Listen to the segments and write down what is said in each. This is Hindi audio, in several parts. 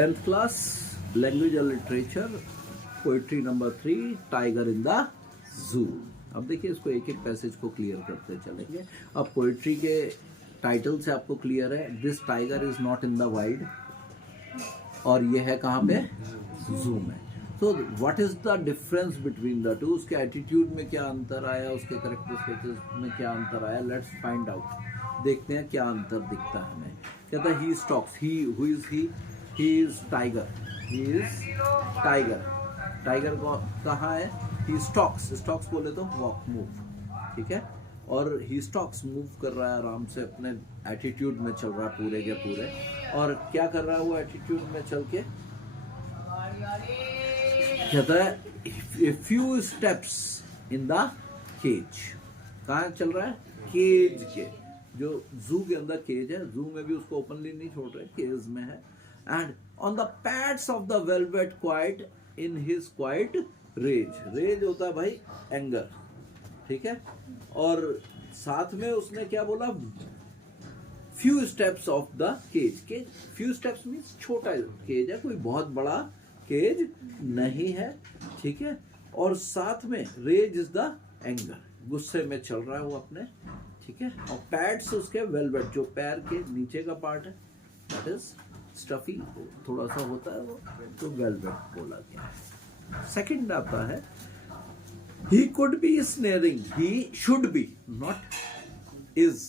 10th class language and literature poetry number 3 tiger in the जू। अब देखिए इसको एक एक पैसेज को क्लियर करते चलेंगे। अब पोइट्री के टाइटल से आपको क्लियर है, this tiger is not in the wild, और ये है कहाँ पे, जू में। तो what is the difference between the two, उसके एटीट्यूड में क्या अंतर आया, उसके कैरेक्टरिस्टिक्स में क्या अंतर आया, लेट्स फाइंड आउट। देखते हैं क्या अंतर दिखता है हमें। कहता है he stalks, he who is he is tiger, he is tiger. Tiger कहाँ है, ही स्टॉक्स, स्टॉक्स बोले तो वॉक, मूव, ठीक है। और ही स्टॉक्स मूव कर रहा है आराम से, अपने एटीट्यूड में चल रहा है पूरे के पूरे। और क्या कर रहा है वो एटीट्यूड में चल के, कहता है few steps in the cage. कहाँ चल रहा है, केज के, जो जू के अंदर केज है, जू में भी उसको ओपनली नहीं छोड़ रहे, केज में है। And on the pads of the velvet quiet in his quiet rage, rage होता है भाई एंगर, ठीक है। और साथ में उसने क्या बोला, few steps of the cage, cage few steps means छोटा केज है, कोई बहुत बड़ा केज नहीं है, ठीक है। और साथ में रेज इज द एंगर, गुस्से में चल रहा है वो अपने, ठीक है। और पैड्स उसके वेलवेट, जो पैर के नीचे का पार्ट है, दैट इज स्टफी, थोड़ा सा होता है वो, तो वेलवेट बोला गया है। सेकंड आता है, he could be snaring, he should be, not is,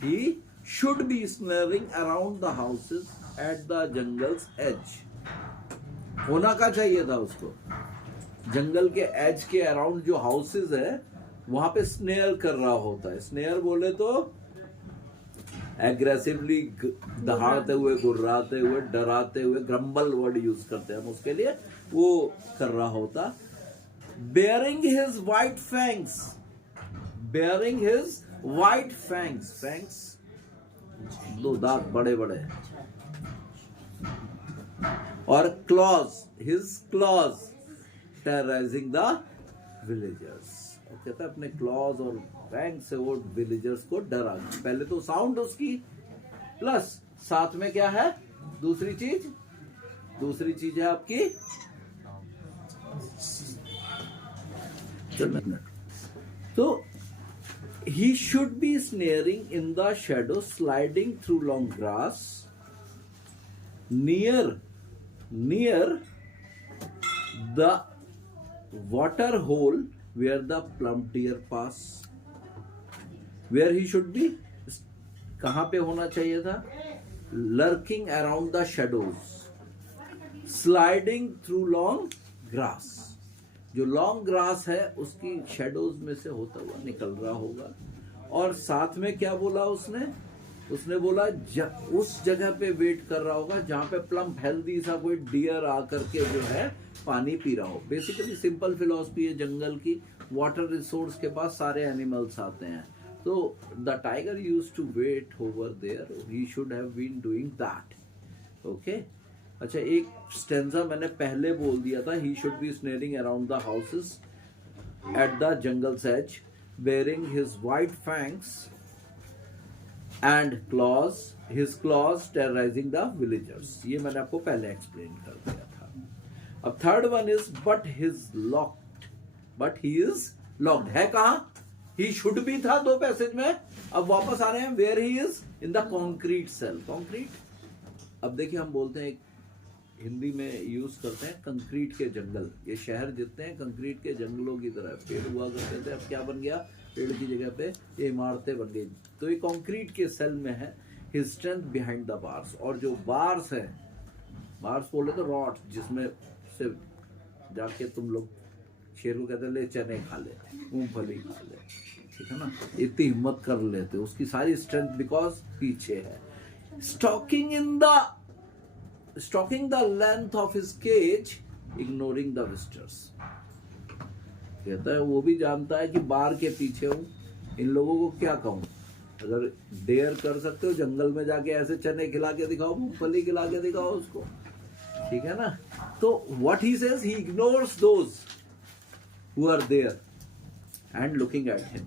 he should be snaring around the houses at the jungle's edge। होना क्या चाहिए था उसको, जंगल के एज के अराउंड जो हाउसेस है वहां पे स्नेयर कर रहा होता है। स्नेयर बोले तो एग्रेसिवली दहाड़ते हुए, गुर्राते हुए, डराते हुए, ग्रम्बल वर्ड यूज करते हैं हम उसके लिए, वो कर रहा होता। Bearing his white fangs, bearing his white fangs, fangs दो दांत बड़े बड़े, और clause, his claws terrorizing the villagers. कहता है अपने क्लॉज और फैंग से वो विलेजर्स को डरा। पहले तो साउंड उसकी, प्लस साथ में क्या है, दूसरी चीज है आपकी, तो he should be snaring in the shadow, sliding through long grass, near the water hole where the plump deer pass। where he should be, कहाँ पे होना चाहिए था, lurking around the shadows, sliding through long grass, जो लॉन्ग ग्रास है उसकी शेडोज में से होता हुआ निकल रहा होगा। और साथ में क्या बोला उसने बोला उस जगह पे वेट कर रहा होगा जहां पे प्लम्प हेल्दी सा कोई डियर आकर के जो है पानी पी रहा हो। बेसिकली सिंपल फिलॉसफी है जंगल की, वाटर रिसोर्स के पास सारे एनिमल्स आते हैं, तो the tiger used to wait over there, he should have been doing that, okay. अच्छा, एक स्टेंजा मैंने पहले बोल दिया था, he should be snarling around the houses at the jungle's edge, bearing his white fangs and claws, his claws terrorizing the villagers. ये मैंने आपको पहले एक्सप्लेन कर दिया था। अब third one is but he's locked, but he is locked है कहां, ही शुड बी था दो पैसेज में, अब वापस आ रहे हैं where he is in the concrete cell. Concrete, अब देखिए हम बोलते हैं, हिंदी में यूज करते हैं कंक्रीट के जंगल, ये शहर जितने हैं कंक्रीट के जंगलों की तरह, पेड़ हुआ करते थे, अब क्या बन गया, पेड़ की जगह पे ये इमारतें बन गई, तो ये कंक्रीट के सेल में है। His strength behind the bars, और जो बार्स है, बार्स बोले तो रॉड, जिसमें से जाके तुम लोग शेर को कहते ले चने खा ले, मूंगफली खा ले, ठीक है ना, इतनी हिम्मत कर लेते, उसकी सारी स्ट्रेंथ बिकॉज पीछे है। Stalking the length of his cage, ignoring the visitors। कहता है वो भी जानता है कि बार के पीछे हूं, इन लोगों को क्या कहूं। अगर डेयर कर सकते हो जंगल में जाके ऐसे चने खिला के दिखाओ, मूंगफली खिला के दिखाओ उसको, ठीक है ना। तो what he says, he ignores those who are there and looking at him,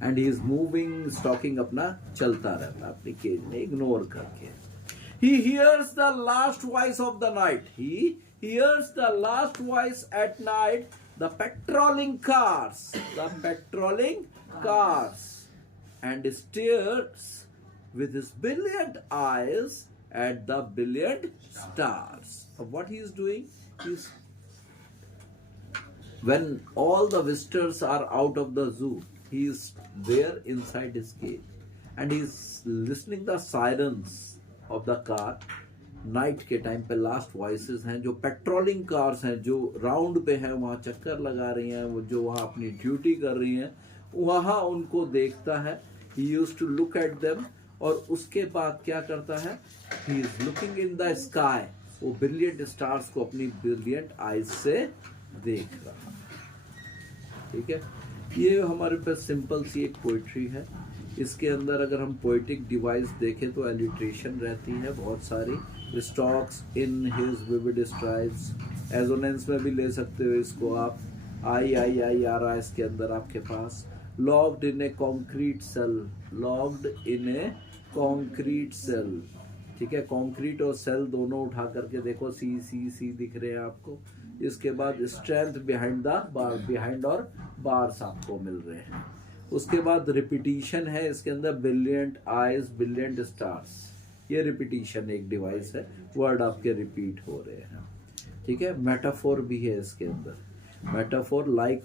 and he is moving, stalking, अपना चलता रहता अपनी केज में इग्नोर करके। He hears the last voice of the night. He hears the last voice at night, the patrolling cars, and stares with his brilliant eyes at the brilliant stars. What he is doing is, when all the visitors are out of the zoo, he is there inside his cage and he is listening the sirens of the car. Night के टाइम पे लास्ट वॉइसेस हैं, जो पेट्रोलिंग कार्स हैं, जो राउंड पे हैं, वहाँ चक्कर लगा रही हैं, वो जो वहाँ अपनी ड्यूटी कर रही हैं, वहाँ उनको देखता है. He used to look at them. और उसके बाद क्या करता है, he is looking in the sky. वो ब्रिलियंट स्टार्स को अपनी ब्रिलियंट आईज से देख रहा है. ठीक है, ये हमारे पास सिंपल सी एक पोइट्री है. इसके अंदर अगर हम पोइटिक डिवाइस देखें तो एलिट्रेशन रहती है बहुत सारी. Stocks in his vivid strides, assonance में भी ले सकते हो इसको आप. आई आई आई आ रहा है इसके अंदर आपके पास. Locked in a concrete cell, locked in a concrete cell. ठीक है, कॉन्क्रीट और सेल दोनों उठा करके देखो, सी सी सी दिख रहे हैं आपको. इसके बाद strength behind the bar, behind और बार्स आपको मिल रहे हैं. उसके बाद रिपीटिशन है इसके अंदर, ब्रिलियंट आइज, ब्रिलियंट स्टार्स. ये रिपीटिशन एक डिवाइस है, वर्ड आपके रिपीट हो रहे हैं. ठीक है, मेटाफोर भी है इसके अंदर. मेटाफोर लाइक,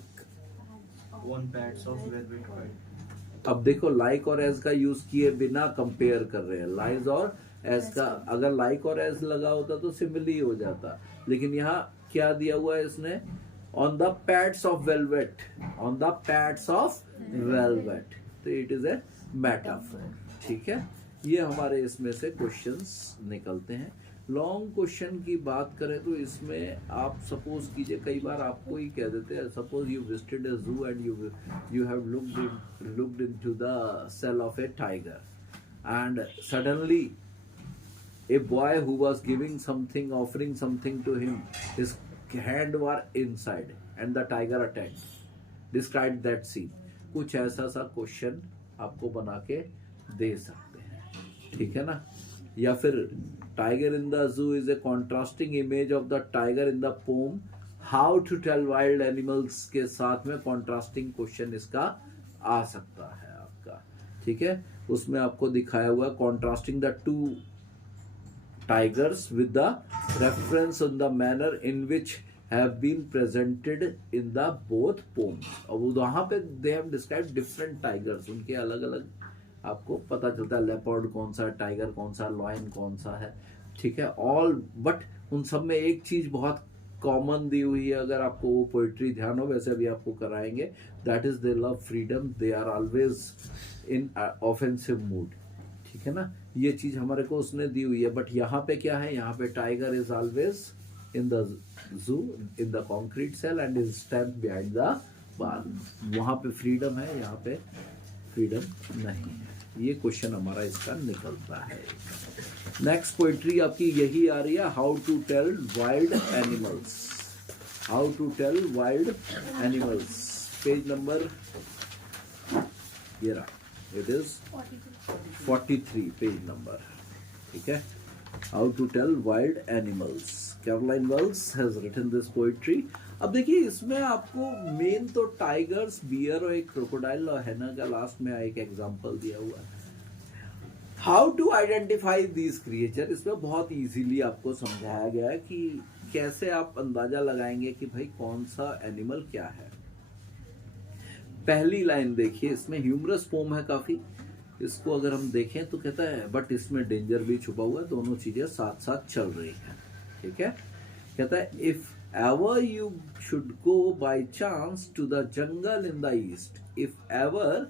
अब देखो लाइक और एज का यूज किए बिना कंपेयर कर रहे हैं. लाइज और एज का, अगर लाइक और एज लगा होता तो सिमिली हो जाता, लेकिन यहाँ क्या दिया हुआ है इसने, on the pads of velvet, on the pads of velvet. तो इट इज ए मेटाफोर. ठीक है, ये हमारे इसमें से क्वेश्चंस निकलते हैं. लॉन्ग क्वेश्चन की बात करें तो इसमें आप सपोज कीजिए, कई बार आपको ही कह देते हैं, suppose you visited a zoo and you have looked into the cell of a tiger and suddenly a boy who was giving something, offering something to him, his hand were inside and the tiger attacked. Describe that scene. कुछ ऐसा सा क्वेश्चन आपको बना के दे सकते हैं. ठीक है ना. या फिर tiger in the zoo is a contrasting image of the tiger in the poem. How to tell wild animals के साथ में कॉन्ट्रास्टिंग क्वेश्चन इसका आ सकता है आपका. ठीक है, उसमें आपको दिखाया हुआ contrasting the two tigers with the reference on the manner in which have been presented in the both poems. अब वहाँ पे they have described different tigers, उनके अलग अलग आपको पता चलता है, लेपर्ड कौन सा, टाइगर कौन सा, लॉयन कौन सा है. ठीक है, ऑल, बट उन सब में एक चीज बहुत कॉमन दी हुई है. अगर आपको वो पोइट्री ध्यान हो, वैसे भी आपको कराएंगे, that is they love freedom, they are always in offensive mood. ठीक है ना, ये चीज हमारे को उसने दी हुई है. बट यहाँ पे क्या है, यहाँ पे tiger is always in the zoo, in the concrete cell and is stamp behind the bar. वहां पे फ्रीडम है, यहाँ पे फ्रीडम नहीं है. ये क्वेश्चन हमारा इसका निकलता है. नेक्स्ट पोइट्री आपकी यही आ रही है, how to tell wild animals. How to tell wild animals, page number ये रहा, इट इज 43 पेज नंबर. ठीक है, how to tell wild animals. Caroline Wells has written this poetry. अब देखिए इसमें आपको मेन तो टाइगर्स, बियर और एक क्रोकोडाइल और हैना का लास्ट में एक एग्जांपल दिया हुआ है. How to identify these creature, इसमें बहुत इजीली आपको समझाया गया है कि कैसे आप अंदाजा लगाएंगे कि भाई कौन सा एनिमल क्या है. पहली लाइन देखिए, इसमें ह्यूमरस पोम है काफी. इसको अगर हम देखें तो कहता है बट इसमें डेंजर भी छुपा हुआ है, दोनों चीजें साथ साथ चल रही हैं. ठीक है, कहता है if ever you should go by chance to the jungle in the east. If ever,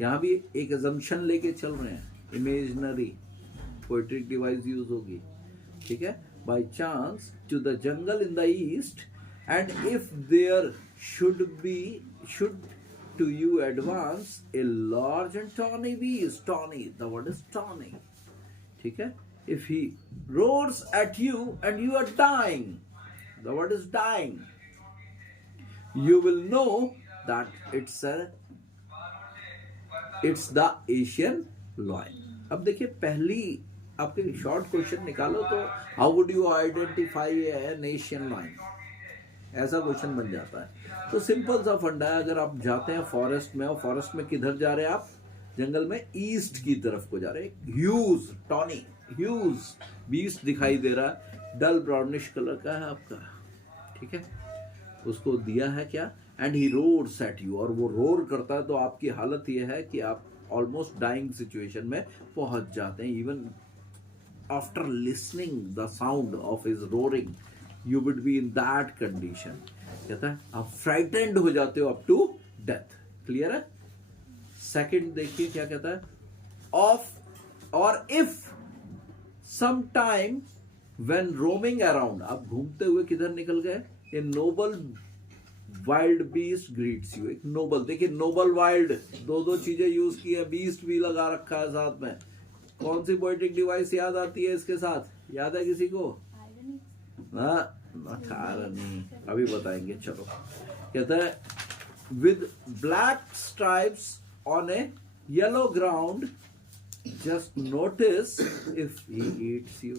यहां भी एक अजम्पशन लेके चल रहे हैं, इमेजिनरी पोएट्रिक डिवाइस यूज होगी. ठीक है, by chance to the jungle in the east and if there should to you advance a large and tawny beast. Tawny, the word is tawny. ठीक है, if he roars at you and you are dying, the word is dying, you will know that it's the Asian lion. अब देखिए पहली आपके शॉर्ट क्वेश्चन निकालो तो how would you identify a nation line, ऐसा क्वेश्चन बन जाता है। तो सिंपल सा फंडा है, अगर आप जाते हैं फॉरेस्ट में, और फॉरेस्ट में किधर जा रहे हैं आप, जंगल में ईस्ट की तरफ को जा रहे हैं, ह्यूज टॉनी ह्यूज बीस्ट दिखाई दे रहा है, डल ब्राउनिश कलर का है आपका, ठीक है, उसको दिया है क्या, and he roars at you, और वो रोर करता है तो आपकी हालत ये है कि आप ऑलमोस्ट डाइंग सिचुएशन में पहुंच जाते हैं। Even after listening the sound of his roaring you would be in that condition. कहता है आप फ्राइटेंड हो जाते हो अप टू डेथ। क्लियर है? सेकंड देखिए क्या कहता है, ऑफ और if some time when roaming around, आप घूमते हुए किधर निकल गए, a noble wild beast greets you. एक नोबल, देखिए नोबल वाइल्ड, दो चीजें यूज की है, बीस्ट भी लगा रखा है साथ में। कौन सी पोएटिक डिवाइस याद आती है इसके साथ, याद है किसी को? नहीं, अभी बताएंगे, चलो। कहता है with black stripes on A yellow ground just notice if he eats you.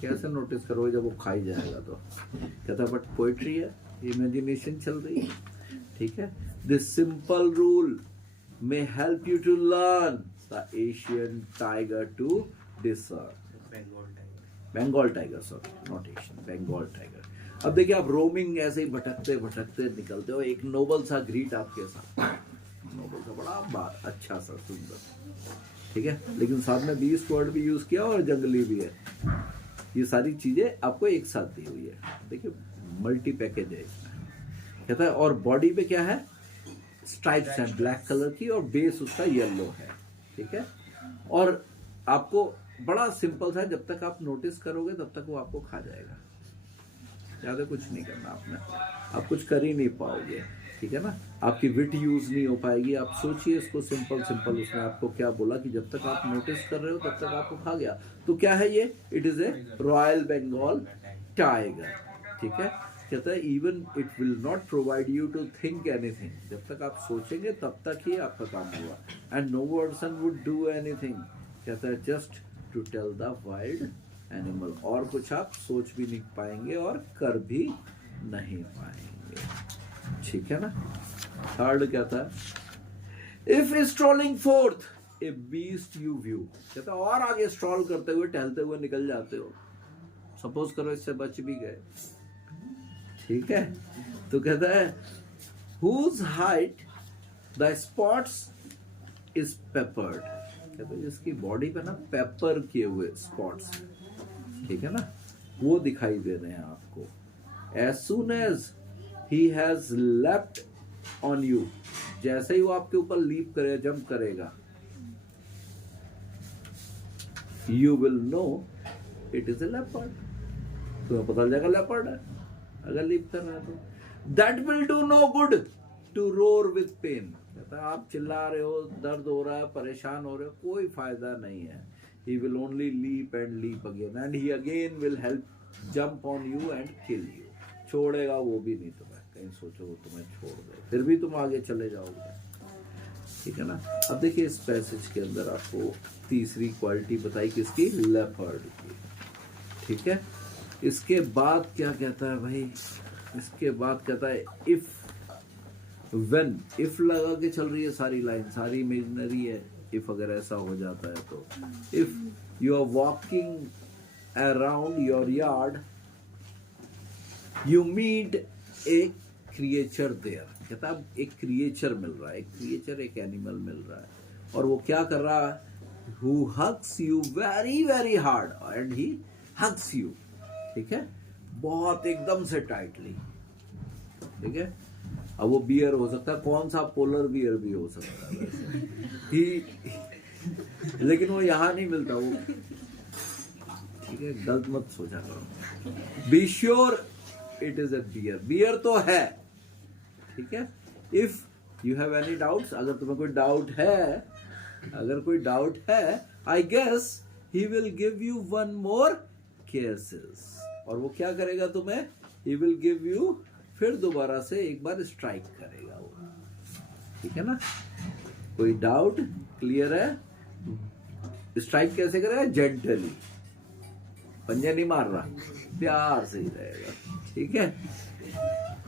कैसे नोटिस करोगे जब वो खाई जाएगा तो। कहता है बट पोएट्री है, इमेजिनेशन चल रही है, ठीक है। This simple rule may help you to learn the Asian tiger to discern. Bengal tiger, sorry not Asian, Bengal tiger. अब देखिए आप रोमिंग ऐसे ही भटकते भटकते निकलते हो, एक नोबल सा ग्रीट आपके साथ, नोबल सा बड़ा अच्छा सा सुंदर, ठीक है, लेकिन साथ में बीस्ट वर्ड भी यूज किया और जंगली भी है। ये सारी चीजें आपको एक साथ दी हुई है, देखिए मल्टी पैकेज है इसमें। कहता है और बॉडी पे क्या है, स्ट्राइप्स है ब्लैक कलर की और बेस उसका येलो है, ठीक है। और आपको बड़ा सिंपल सा, जब तक आप नोटिस करोगे तब तक वो आपको खा जाएगा, ज्यादा कुछ नहीं करना आपने, आप कुछ कर ही नहीं पाओगे, ठीक है ना, आपकी विट यूज नहीं हो पाएगी। आप सोचिए इसको सिंपल सिंपल, उसने आपको क्या बोला कि जब तक आप नोटिस कर रहे हो तब तक आपको खा गया। तो क्या है ये, it is a royal Bengal tiger, ठीक है। कहता है even it will not provide you to think anything, जब तक आप सोचेंगे तब तक ही आपका काम हुआ, and no person would do anything. कहता है just to tell the wild animal, और कुछ आप सोच भी नहीं पाएंगे और कर भी नहीं पाएंगे, ठीक है ना। थर्ड कहता है if strolling fourth A beast you view. कहता है और आगे स्ट्रॉल करते हुए टहलते हुए निकल जाते हो, सपोज करो इससे बच भी गए, ठीक है, तो कहता है whose hide the spots is peppered. कहते हैं जिसकी बॉडी पे ना पेपर किए हुए स्पॉट्स, ठीक है ना, वो दिखाई दे रहे हैं आपको। As soon as he has leapt on you, जैसे ही वो आपके ऊपर लीप करे, जंप करेगा, you will know it is a leopard, तुम्हें पता चल जाएगा लेपर्ड है अगर लीप कर रहा है तो। That will do no good to roar with pain. कहता है आप चिल्ला रहे हो, दर्द हो रहा है, परेशान हो रहे हो, कोई फायदा नहीं है। He will only leap and leap again and he again will help jump on you and kill you. छोड़ेगा वो भी नहीं तुम्हें, कहीं सोचो वो तुम्हें छोड़ दे, फिर भी तुम आगे चले जाओगे, ठीक है ना। अब देखिए इस पैसेज के अंदर आपको तीसरी क्वालिटी बताई किसकी, लेपर्ड की, ठीक है। इसके बाद क्या कहता है भाई, इसके बाद कहता है इफ व्हेन, इफ लगा के चल रही है सारी लाइन, सारी इमेजिनरी है। इफ अगर ऐसा हो जाता है तो, if you are walking around your yard you meet a creature there. कहता है एक क्रिएचर मिल रहा है, एक क्रिएचर, एक एनिमल मिल रहा है, और वो क्या कर रहा है, who hugs you very very hard and he hugs you, ठीक है, बहुत एकदम से टाइटली, ठीक है। अब वो बियर हो सकता है, कौन सा, पोलर बियर भी हो सकता है वैसे लेकिन वो यहाँ नहीं मिलता वो, ठीक है, गलत मत सोचा करो। Be sure it is a bear, bear तो है, ठीक है। If you have any doubts, अगर तुम्हें कोई डाउट है, अगर कोई डाउट है, I guess he will give you one more cases, और वो क्या करेगा तुम्हें, ही विल गिव यू, फिर दोबारा से एक बार स्ट्राइक करेगा वो, ठीक है ना। कोई डाउट, क्लियर है? स्ट्राइक कैसे करेगा? जेंटली, पंजा नहीं मार रहा, प्यार से ही रहेगा, ठीक है।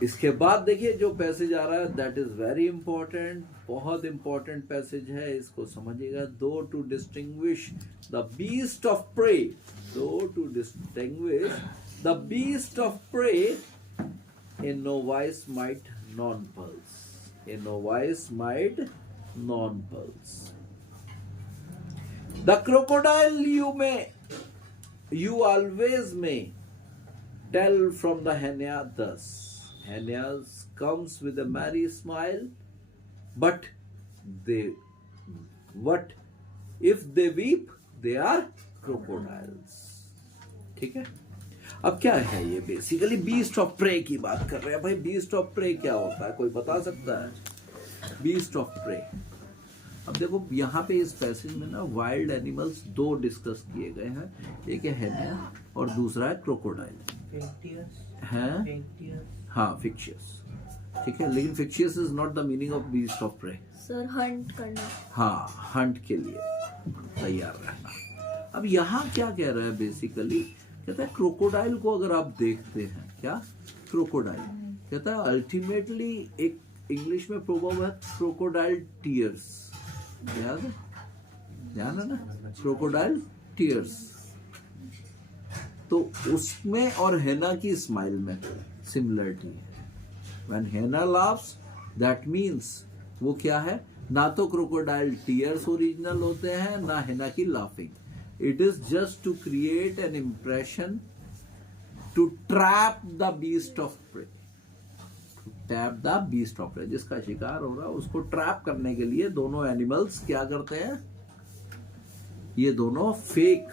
इसके बाद देखिए जो पैसेज आ रहा है, दैट इज वेरी इंपॉर्टेंट, बहुत इंपॉर्टेंट पैसेज है, इसको समझिएगा। Though to distinguish the beast of prey, though to distinguish the beast of prey, a novice might non pulse, a novice might non pulse. The crocodile you always may tell from the hyena thus. Hyenas comes with a merry smile, but if they weep, they are crocodiles. ठीक है। अब क्या है ये? बेसिकली बीस्ट ऑफ प्रे की बात कर रहे हैं भाई। बीस्ट ऑफ प्रे क्या होता है, कोई बता सकता है? बीस्ट ऑफ प्रे, अब देखो यहाँ पे इस पैसेज में ना वाइल्ड एनिमल्स दो डिस्कस किए गए हैं, एक है हेना और दूसरा है क्रोकोडाइल है। हाँ, फिक्शियस, ठीक है, लेकिन fictitious is not the meaning of beast of prey sir. Hunt करना, हाँ, हंट के लिए तैयार रहना। अब यहाँ क्या कह रहा है? बेसिकली कहता है क्रोकोडाइल को अगर आप देखते हैं, क्या क्रोकोडाइल कहता है अल्टीमेटली, एक इंग्लिश में प्रोवर्ब है क्रोकोडाइल टीयर्स, याद है? ध्यान है ना? क्रोकोडाइल टीयर्स, तो उसमें और हेना की स्माइल में सिमिलरिटी है। When hyena laughs, that means वो क्या है? ना तो क्रोकोडाइल टीयर्स ओरिजिनल होते हैं, ना हेना की laughing. It is just to create an impression, to trap the beast of prey, tap the beast of prey, जिसका शिकार हो रहा है उसको ट्रैप करने के लिए दोनों एनिमल्स क्या करते हैं? ये दोनों फेक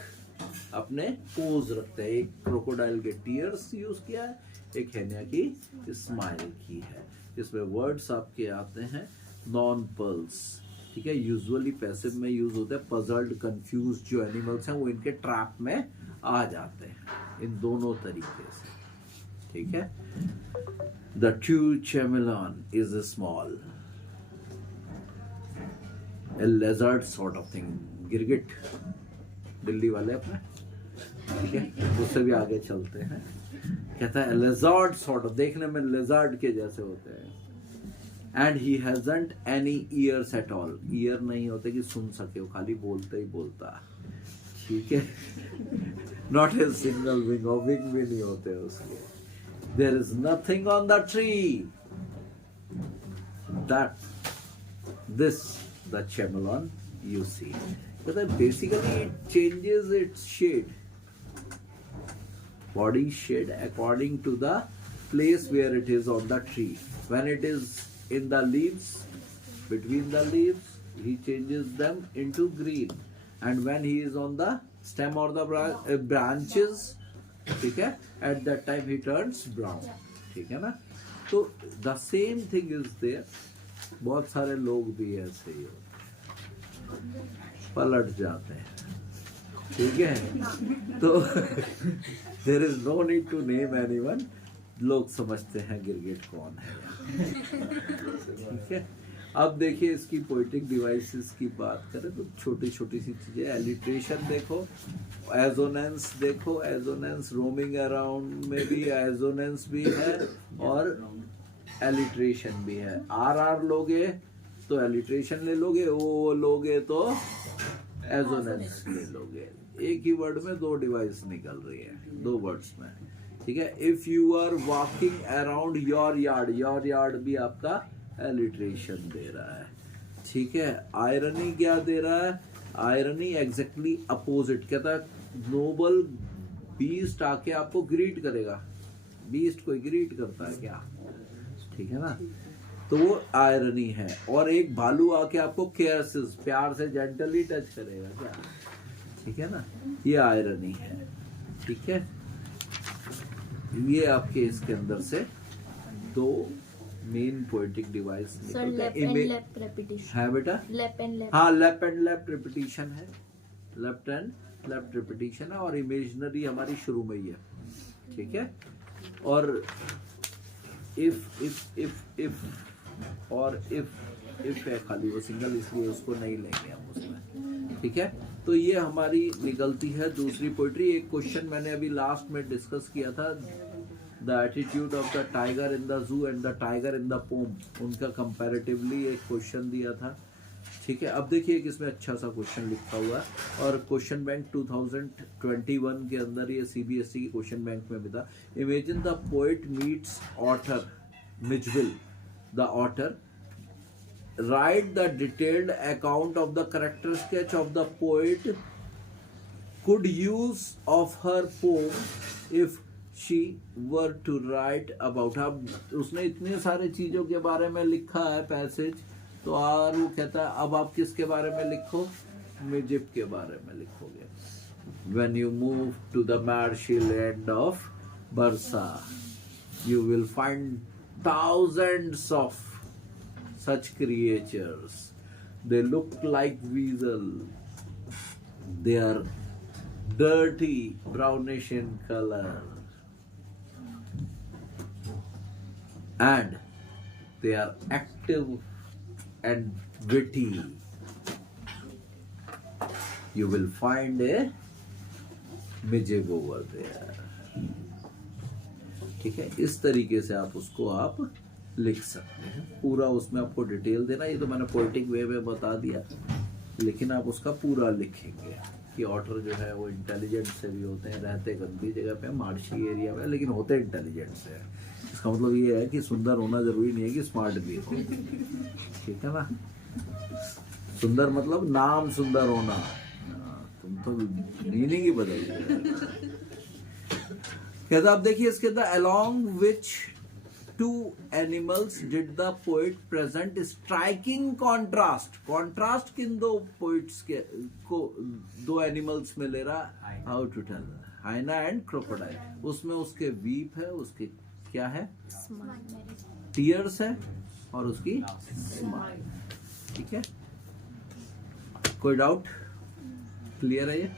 अपने पोज रखते हैं। एक क्रोकोडाइल के टीयर्स यूज किया है, एक हेना की स्माइल की है। इसमें वर्ड्स आपके आते हैं नॉन पल्स, ठीक है, यूजुअली पैसिव में यूज होते हैं। पजल्ड, कंफ्यूज्ड जो एनिमल्स हैं वो इनके ट्रैप में आ जाते हैं, इन दोनों तरीके से, ठीक है। The true chameleon is small, a lizard sort of thing. गिरगिट, दिल्ली वाले अपने, ठीक है, उससे भी आगे चलते हैं। कहता है lizard sort of, देखने में lizard के जैसे होते हैं। And he hasn't any ears at all. Ear नहीं होते कि सुन सके, वो खाली बोलते ही बोलता, ठीक है। Not a single wing, और wing भी नहीं होते उसके। There is nothing on the tree that this the chameleon you see. Because basically it changes its shade, body shade, according to the place where it is on the tree. When it is in the leaves, between the leaves, he changes them into green, and when he is on the stem or the branches, ठीक है, at that time he turns brown, ठीक है ना। तो the same thing is there. बहुत सारे लोग भी ऐसे ही पलट जाते हैं, ठीक है। तो there is no need to name anyone, लोग समझते हैं गिरगिट कौन है, ठीक है। अब देखिए इसकी पोएटिक डिवाइसेस की बात करें तो छोटी छोटी सी चीजें, एलिट्रेशन देखो, एजोनेंस देखो, एजोनेंस रोमिंग अराउंड में भी एजोनेंस भी है और एलिट्रेशन भी है। आर लोगे तो एलिट्रेशन ले लोगे, ओ लोगे तो एजोनेंस ले लोगे। एक ही वर्ड में दो डिवाइस निकल रही है, दो वर्ड्स में, ठीक है। If you are walking around your yard, your yard भी आपका एलिट्रेशन दे रहा है, ठीक है। आयरनी क्या दे रहा है? आयरनी एग्जैक्टली अपोजिट, कहता है नोबल बीस्ट आके आपको ग्रीट करेगा। बीस्ट कोई ग्रीट करता है क्या? ठीक है ना, तो वो आयरनी है। और एक भालू आके आपको केयर से, प्यार से, जेंटली टच करेगा क्या? ठीक है ना, ये आयरनी है, ठीक है। ये आपके इसके अंदर से दो मेन पोएटिक डिवाइस निकलते हैं। है बेटा, लेफ्ट एंड लेफ्ट, हाँ, लेफ्ट एंड लेफ्ट रिपीटिशन है, लेफ्ट एंड लेफ्ट रिपीटिशन है, और इमेजिनरी हमारी शुरू में ही है, ठीक है। और इफ और इफ है खाली, वो सिंगल, इसलिए उसको नहीं लेंगे हम उसमें, ठीक है। तो ये हमारी निकलती है दूसरी पोइट्री। एक क्वेश्चन मैंने अभी लास्ट में डिस्कस किया था, the attitude of the tiger in the जू and the tiger in the pome, उनका कंपैरेटिवली एक क्वेश्चन दिया था। ठीक है, अब देखिए कि इसमें अच्छा सा क्वेश्चन लिखा हुआ है और क्वेश्चन बैंक 2021 के अंदर ये सीबीएसई की क्वेश्चन बैंक में भी था। Imagine the poet meets author मिजविल, the author write the detailed account of the character sketch of the poet could use of her poem if she were to write about। अब उसने इतने सारे चीजों के बारे में लिखा है पैसेज, तो और वो कहता है अब आप किसके बारे में लिखो, मिजिब के बारे में लिखोगे। When you move to the marshy land of Barsa, you will find thousands of such creatures. They look like weasel. They are dirty, brownish in color, and they are active and witty. You will find a midget over there. ठीक है, इस तरीके से आप उसको आप लिख सकते हैं। पूरा उसमें आपको डिटेल देना, ये तो मैंने पोएटिक वे में बता दिया, लेकिन आप उसका पूरा लिखेंगे कि ऑथर जो है वो इंटेलिजेंट से भी होते हैं, रहते गंदी जगह पे मार्शी एरिया में, लेकिन होते इंटेलिजेंट से हैं। इसका मतलब ये है कि सुंदर होना जरूरी नहीं है कि स्मार्ट भी हो। ठीक है ना, सुंदर मतलब नाम सुंदर होना, तुम तो मीनिंग ही बदल गया। कहता आप देखिए इसके अंदर along which two animals did the poet present striking contrast। contrast किन दो poets के को दो animals में ले रहा, how to tell, hyena and crocodile। उसमें उसके weep है, उसके क्या है, tears है, और उसकी smile। ठीक है, कोई डाउट, क्लियर है ये?